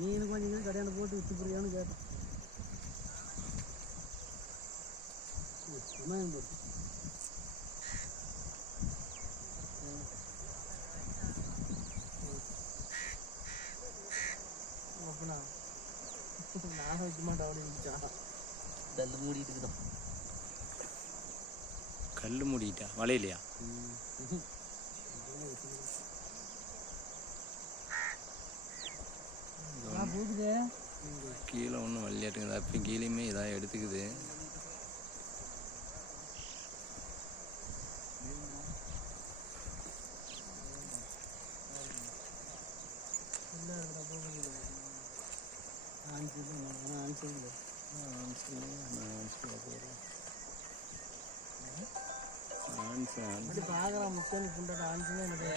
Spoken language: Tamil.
மீன் கொஞ்சம் கடையாண்டு போட்டு விட்டு புரியான்னு கேட்டேன். சமயம் போட்டு அப்படின்னா நான் வைக்க மாட்டேன் அப்படின்னு கல் மூடிட்டு இருக்குதான். கல் மூடிட்டா வலையிலையா? கீழே ஒன்றும் வழியாட்டுங்குது. அப்பயும் கீழேயுமே இதாக எடுத்துக்குது. பார்க்கலாம் முக்கியம் புண்டை ஆஞ்சுன்னா எனக்கு